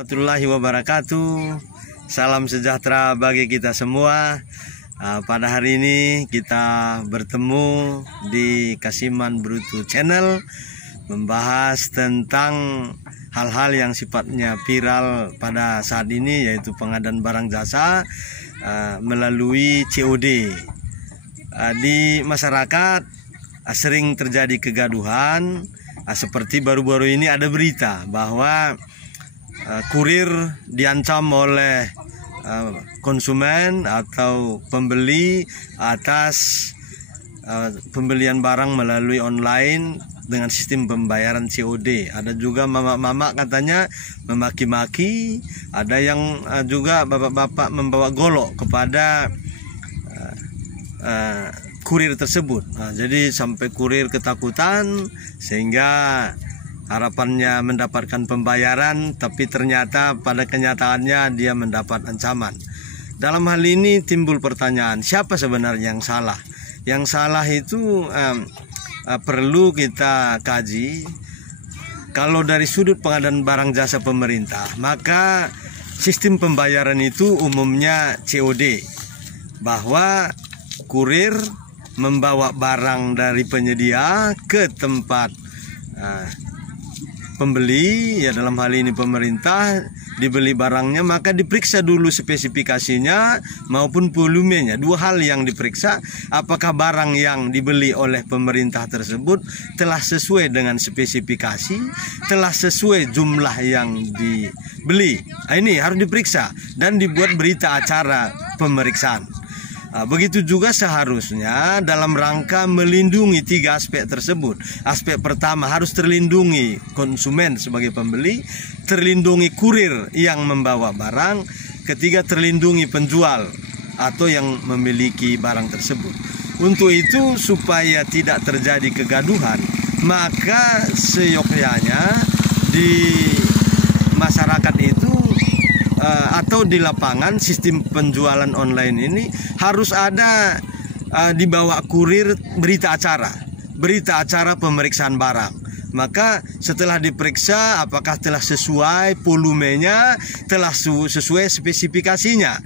Warahmatullahi wabarakatuh. Salam sejahtera bagi kita semua. Pada hari ini kita bertemu di Kasiman Brutu Channel, membahas tentang hal-hal yang sifatnya viral pada saat ini, yaitu pengadaan barang jasa melalui COD. Di masyarakat sering terjadi kegaduhan, seperti baru-baru ini ada berita bahwa kurir diancam oleh konsumen atau pembeli atas pembelian barang melalui online dengan sistem pembayaran COD. Ada juga mama-mama katanya memaki-maki, ada yang juga bapak-bapak membawa golok kepada kurir tersebut. Jadi sampai kurir ketakutan sehingga harapannya mendapatkan pembayaran, tapi ternyata pada kenyataannya dia mendapat ancaman. Dalam hal ini timbul pertanyaan, siapa sebenarnya yang salah? Yang salah itu perlu kita kaji. Kalau dari sudut pengadaan barang jasa pemerintah, maka sistem pembayaran itu umumnya COD, bahwa kurir membawa barang dari penyedia ke tempat pembeli, ya dalam hal ini pemerintah, dibeli barangnya, maka diperiksa dulu spesifikasinya maupun volumenya. Dua hal yang diperiksa, apakah barang yang dibeli oleh pemerintah tersebut telah sesuai dengan spesifikasi, telah sesuai jumlah yang dibeli. Ini harus diperiksa dan dibuat berita acara pemeriksaan. Begitu juga seharusnya dalam rangka melindungi tiga aspek tersebut. Aspek pertama, harus terlindungi konsumen sebagai pembeli, terlindungi kurir yang membawa barang, ketiga terlindungi penjual atau yang memiliki barang tersebut. Untuk itu, supaya tidak terjadi kegaduhan, maka seyogyanya di masyarakat itu atau di lapangan sistem penjualan online ini harus ada dibawa kurir berita acara pemeriksaan barang. Maka setelah diperiksa apakah telah sesuai volumenya, telah sesuai spesifikasinya.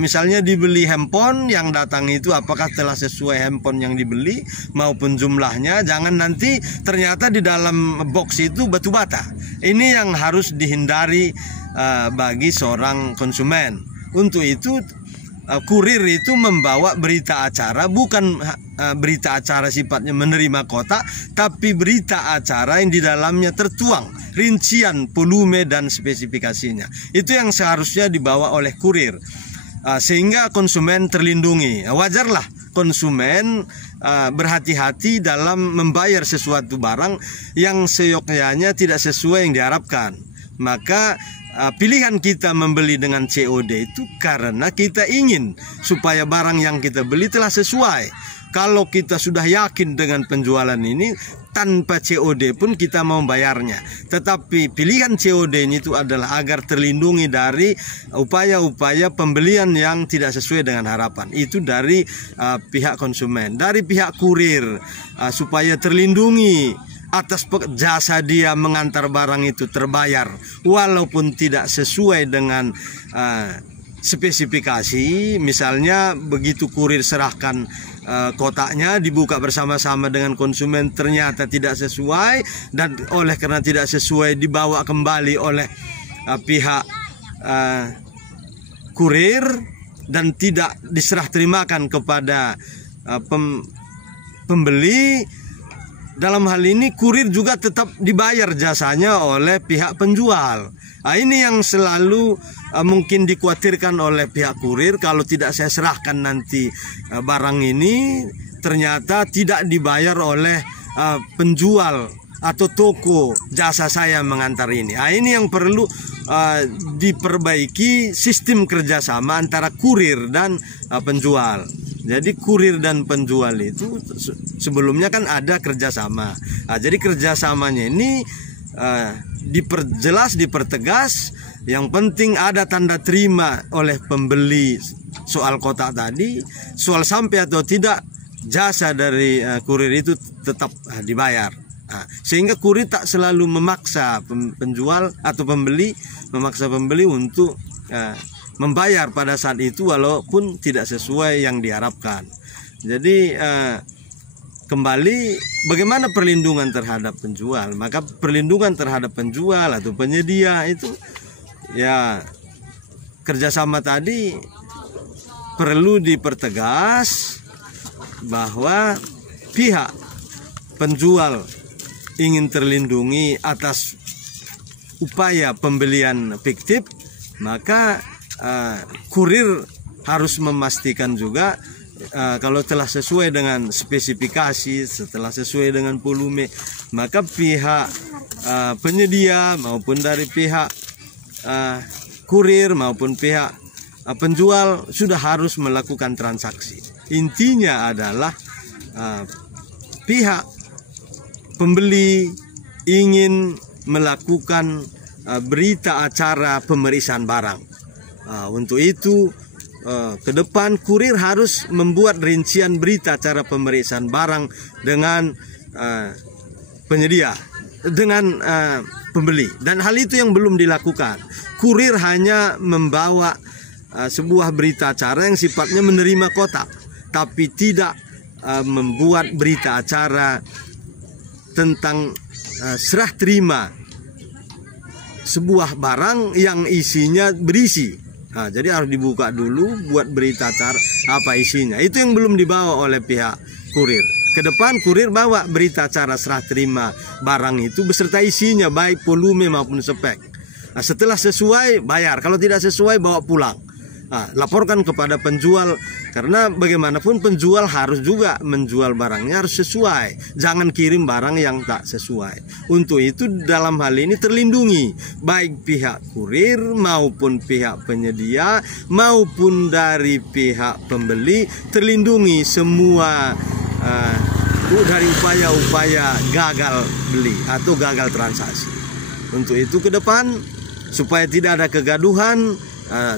Misalnya dibeli handphone, yang datang itu apakah telah sesuai handphone yang dibeli maupun jumlahnya. Jangan nanti ternyata di dalam box itu batu bata. Ini yang harus dihindari bagi seorang konsumen. Untuk itu kurir itu membawa berita acara, bukan berita acara sifatnya menerima kotak, tapi berita acara yang di dalamnya tertuang rincian volume dan spesifikasinya. Itu yang seharusnya dibawa oleh kurir, sehingga konsumen terlindungi. Wajarlah konsumen berhati-hati dalam membayar sesuatu barang yang seyogyanya tidak sesuai yang diharapkan. Maka pilihan kita membeli dengan COD itu karena kita ingin supaya barang yang kita beli telah sesuai. Kalau kita sudah yakin dengan penjualan ini, tanpa COD pun kita mau bayarnya. Tetapi pilihan COD ini itu adalah agar terlindungi dari upaya-upaya pembelian yang tidak sesuai dengan harapan. Itu dari pihak konsumen. Dari pihak kurir, supaya terlindungi atas jasa dia mengantar barang itu terbayar walaupun tidak sesuai dengan spesifikasi. Misalnya begitu kurir serahkan kotaknya, dibuka bersama-sama dengan konsumen, ternyata tidak sesuai, dan oleh karena tidak sesuai dibawa kembali oleh pihak kurir dan tidak diserah terimakan kepada pembeli. Dalam hal ini kurir juga tetap dibayar jasanya oleh pihak penjual. Ini yang selalu mungkin dikhawatirkan oleh pihak kurir. Kalau tidak saya serahkan nanti barang ini, ternyata tidak dibayar oleh penjual atau toko jasa saya mengantar ini. Ini yang perlu diperbaiki, sistem kerjasama antara kurir dan penjual. Jadi kurir dan penjual itu sebelumnya kan ada kerjasama. Jadi kerjasamanya ini diperjelas, dipertegas. Yang penting ada tanda terima oleh pembeli soal kotak tadi, soal sampai atau tidak jasa dari kurir itu tetap dibayar. Sehingga kurir tak selalu memaksa penjual atau pembeli, untuk membayar pada saat itu walaupun tidak sesuai yang diharapkan. Jadi kembali bagaimana perlindungan terhadap penjual? Maka perlindungan terhadap penjual atau penyedia itu ya kerjasama tadi perlu dipertegas bahwa pihak penjual ingin terlindungi atas upaya pembelian fiktif, maka kurir harus memastikan juga kalau telah sesuai dengan spesifikasi, setelah sesuai dengan volume, maka pihak penyedia maupun dari pihak kurir maupun pihak penjual sudah harus melakukan transaksi. Intinya adalah pihak pembeli ingin melakukan berita acara pemeriksaan barang. Untuk itu ke depan kurir harus membuat rincian berita acara pemeriksaan barang dengan penyedia, dengan pembeli. Dan hal itu yang belum dilakukan. Kurir hanya membawa sebuah berita acara yang sifatnya menerima kotak, tapi tidak membuat berita acara tentang serah terima sebuah barang yang isinya berisi. Jadi harus dibuka dulu buat berita acara apa isinya. Itu yang belum dibawa oleh pihak kurir. Ke depan kurir bawa berita acara serah terima barang itu beserta isinya, baik volume maupun spek. Setelah sesuai bayar, kalau tidak sesuai bawa pulang. Laporkan kepada penjual, karena bagaimanapun penjual harus juga menjual barangnya harus sesuai, jangan kirim barang yang tak sesuai. Untuk itu dalam hal ini terlindungi baik pihak kurir maupun pihak penyedia maupun dari pihak pembeli, terlindungi semua dari upaya-upaya gagal beli atau gagal transaksi. Untuk itu ke depan supaya tidak ada kegaduhan,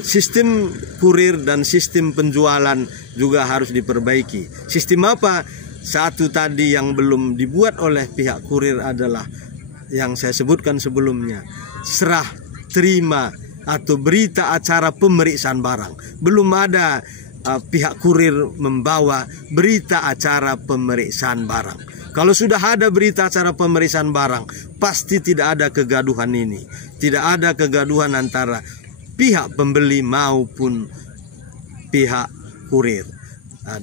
sistem kurir dan sistem penjualan juga harus diperbaiki. Sistem apa? Satu tadi yang belum dibuat oleh pihak kurir adalah yang saya sebutkan sebelumnya, serah terima atau berita acara pemeriksaan barang. Belum ada pihak kurir membawa berita acara pemeriksaan barang. Kalau sudah ada berita acara pemeriksaan barang, pasti tidak ada kegaduhan ini. Tidak ada kegaduhan antara pihak pembeli maupun pihak kurir.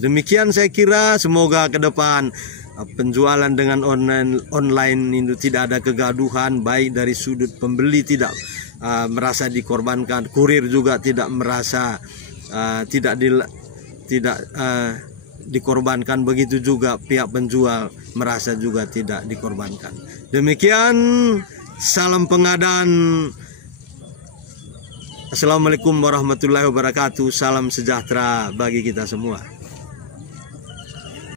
Demikian saya kira, semoga ke depan penjualan dengan online itu tidak ada kegaduhan, baik dari sudut pembeli tidak merasa dikorbankan, kurir juga tidak merasa dikorbankan, begitu juga pihak penjual merasa juga tidak dikorbankan. Demikian, salam pengadaan. Assalamualaikum warahmatullahi wabarakatuh. Salam sejahtera bagi kita semua.